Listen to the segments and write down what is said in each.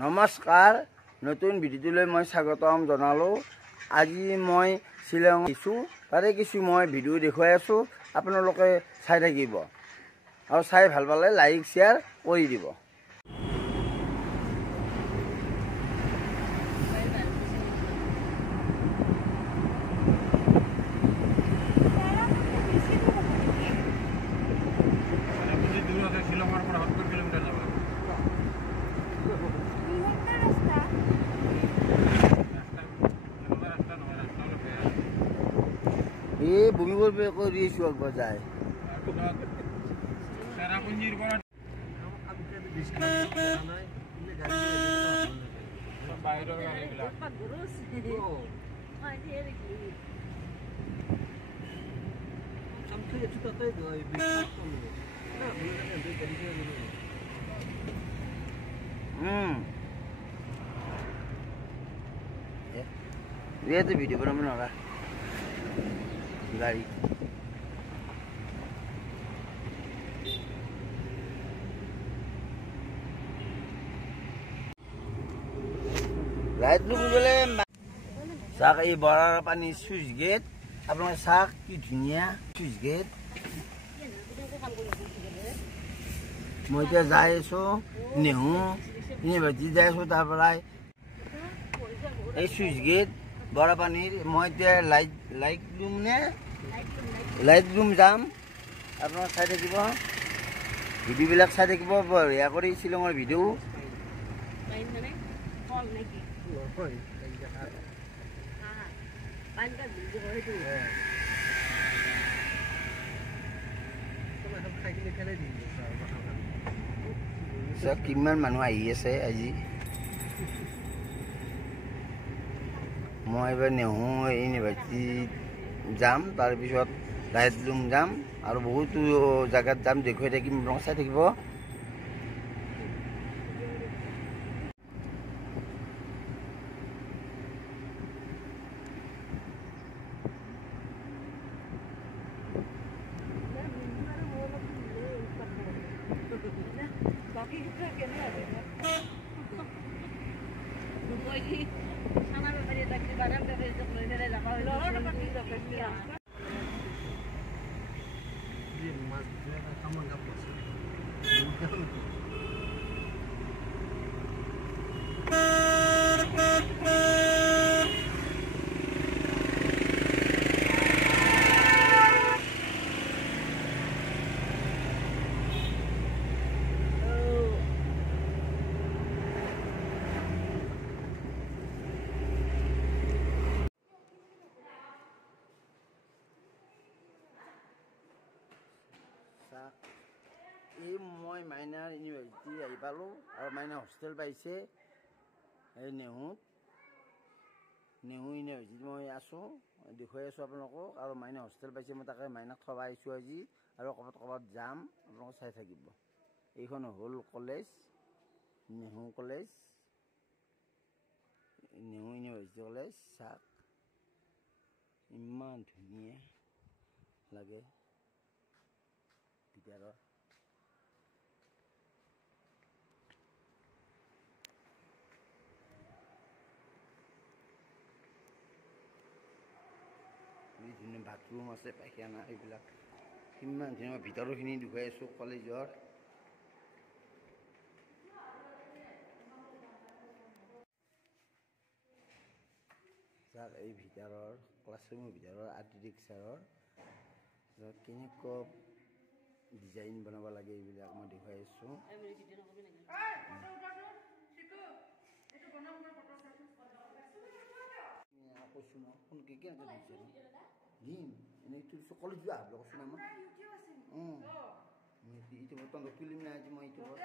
নমস্কাৰ নতুন ভিডিঅ'লৈ মই স্বাগতম জনালোঁ। আজি মই শ্বিলং গৈছোঁ, তাৰে কিছু মই ভিডিঅ' দেখুৱাই আছোঁ, আপোনালোকে চাই থাকিব আৰু চাই ভাল পালে লাইক শ্বেয়াৰ কৰি দিব। ভূমিবোৰ কৰি আছোঁ আগবাৰ যায় ये भिडियो बनाउनु होला गाडी চাওক এই বৰাৰ পানী চুইচ গেট আপোনালোকে চাওক কি ধুনীয়া চুইচ গেট। মই এতিয়া যাই আছোঁ নেহু ইউনিভাৰ্চিটি যাই আছোঁ, তাৰ পৰাই এই চুইচ গেট বৰা পানীৰ। মই এতিয়া লাইট ৰুম যাম, আপোনালোকে চাই থাকিব ভিডিঅ'বিলাক চাই থাকিব বঢ়িয়া কৰি শ্বিলঙৰ ভিডিঅ'। কিমান মানুহ আহি আছে আজি। মই এবাৰ নেহু ইউনিভাৰ্চিটিত যাম, তাৰপিছত লাইট ৰুম যাম আৰু বহুতো জেগাত যাম, দেখুৱাই থাকিম, চাই থাকিব। এই মই মাইনাৰ ইউনিভাৰ্চিটি আহি পালোঁ আৰু মাইনা হোষ্টেল পাইছে এই নেহু ইউনিভাৰ্চিটি মই আছোঁ, দেখুৱাই আছোঁ আপোনালোকক। আৰু মাইনা হোষ্টেল পাইছে, মই তাকে মাইনাক থব আহিছোঁ আজি আৰু ক'ৰবাত যাম, আপোনালোকে চাই থাকিব। এইখন হ'ল কলেজ, নেহু কলেজ, নেহু ইউনিভাৰ্চিটি কলেজ। চাওক ইমান ধুনীয়া লাগে ভিতৰত। ধুনীয়া বাথৰুম আছে, পায়খানা, এইবিলাক কিমান ধুনীয়া। ভিতৰৰখিনি দেখুৱাই আছোঁ কলেজৰ। চাওক এই ভিতৰৰ ক্লাছৰুমৰ ভিতৰৰ আৰ্কিটেক্সাৰৰ কেনেকুৱা ডিজাইন বনাব লাগে, এইবিলাক মই দেখুৱাই আছোঁ। কৈছোঁ মই সোনকে কেনেকৈ দিছে দিম এনেই তুলিছোঁ কলেজ যোৱা বুলি কৈছোঁ না মই। ইউটিউবত তহঁতক তুলিম নাই আজি মই ইউটিউবত।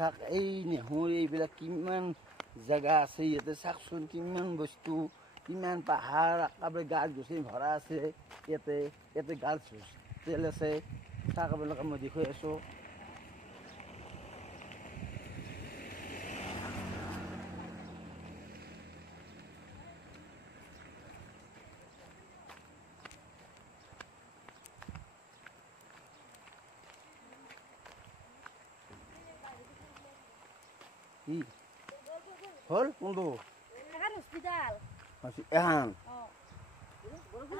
চাওক এই নেহুৰ এইবিলাক কিমান জেগা আছে ইয়াতে চাওকচোন কিমান বস্তু কিমান পাহাৰ একেবাৰে গাছ গছনি ভৰা আছে ইয়াতে ইয়াতে গাৰ্লছ হোষ্টেল আছে চাওক আপোনালোকে মই দেখুৱাই আছোঁ হল কোনটো হস্পিটাল এহান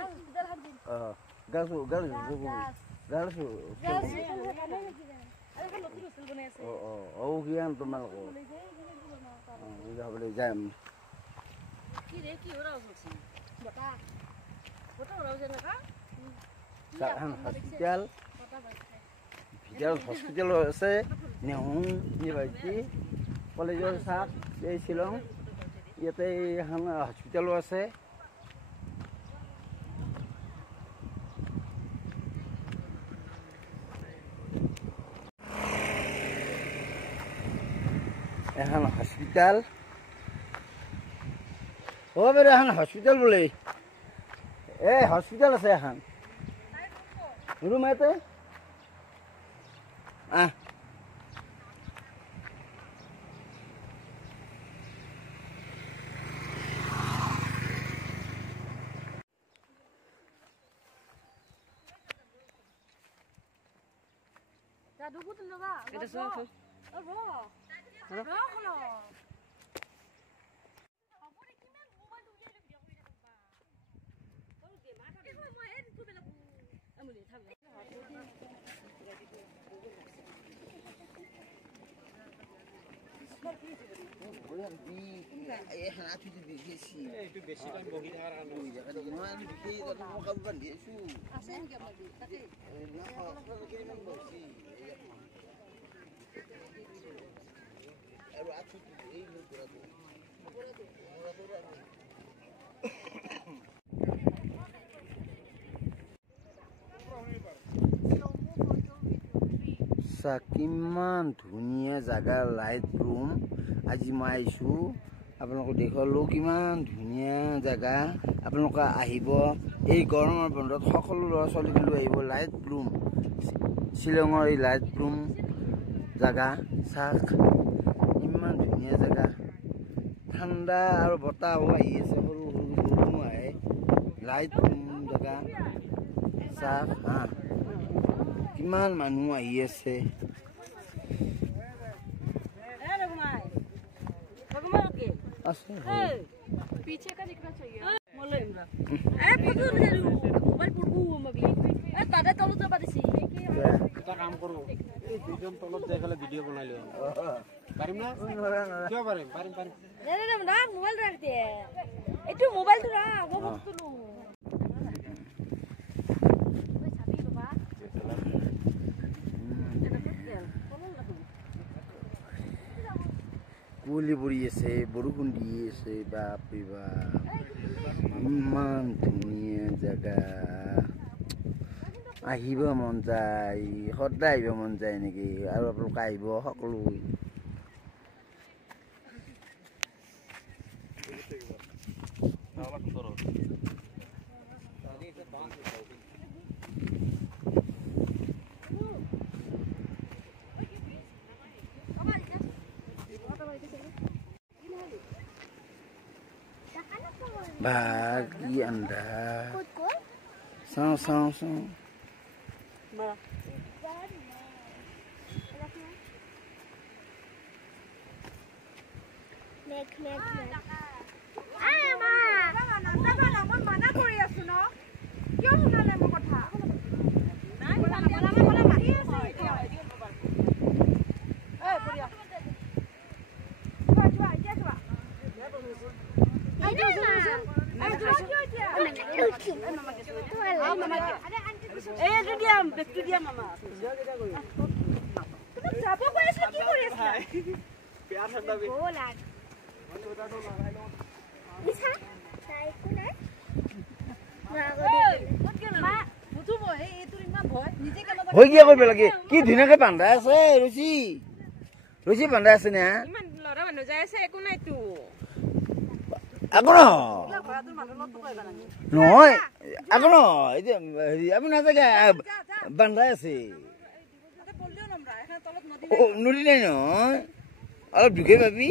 হস্পিটাল হান গাছ গাছ গাছ কিমান তোমালোকৰ যাম হস্পিটাল হস্পিটাল আছে নেহু ইউনিভাৰ্চিটি কলেজৰ চাপ এই শ্বিলং ইয়াতে এখন হস্পিটালো আছে এখন হস্পিটাল হ'ব বাৰু এখন হস্পিটাল বোলে এই হস্পিটাল আছে এখন ৰুম ইয়াতে কিমান ধুনীয়া জাগা লাইট ৰুম আজি মই আহিছোঁ আপোনালোকক দেখুৱালোঁ কিমান ধুনীয়া জাগা আপোনালোকে আহিব এই গৰমৰ বন্ধত সকলো ল'ৰা ছোৱালীক লৈ আহিব লাইট ৰুম শ্বিলঙৰ এই লাইট ৰুম জাগা চাওক ইমান ধুনীয়া জাগা ঠাণ্ডা আৰু বতাহো আহি আছে সৰু সৰু বৰষুণো আহে লাইট ৰুম জাগা চাওক হা কিমান মানুহ আহি আছে पीछे का दिखना चाहिए मोलो इमरा ए फोटो ले लू मोबाइल पुडबू मबी ए तादे तलो जबा दिसी এটা কাম করো এই দুজন তলত দেখালে ভিডিও বানাই লিও পারিম না কি পারিম পারিম পারিম না মোবাইল রাখ দে একটু মোবাইল তো রাখ ও বস্তু নো ওই ছাবি বাবা কুঁৱলী পৰি আছে বৰষুণ দি আছে বাপৰে বাপ ইমান ধুনীয়া জেগা আহিব মন যায় সদায় আহিব মন যায় নেকি আৰু আপোনালোকে আহিব সকলো Bagi Anda Sang Itu dia mama. Siapa kau yang lagi kau yang प्यार ठंडा भी बोला bisa saya kunai হৈ গিয়া কৰিব লাগে কি ধুনীয়াকে বান্ধা আছে ৰুচি ৰছী বান্ধা আছে না ইমান ল'ৰা মানুহ যাই আছে একো নাইতো আকৌ নহয় আকৌ নহয় এতিয়া হেৰি আপুনি নাথাকে বান্ধাই আছে নদী নাই নহয় অলপ ঢুকে পাবি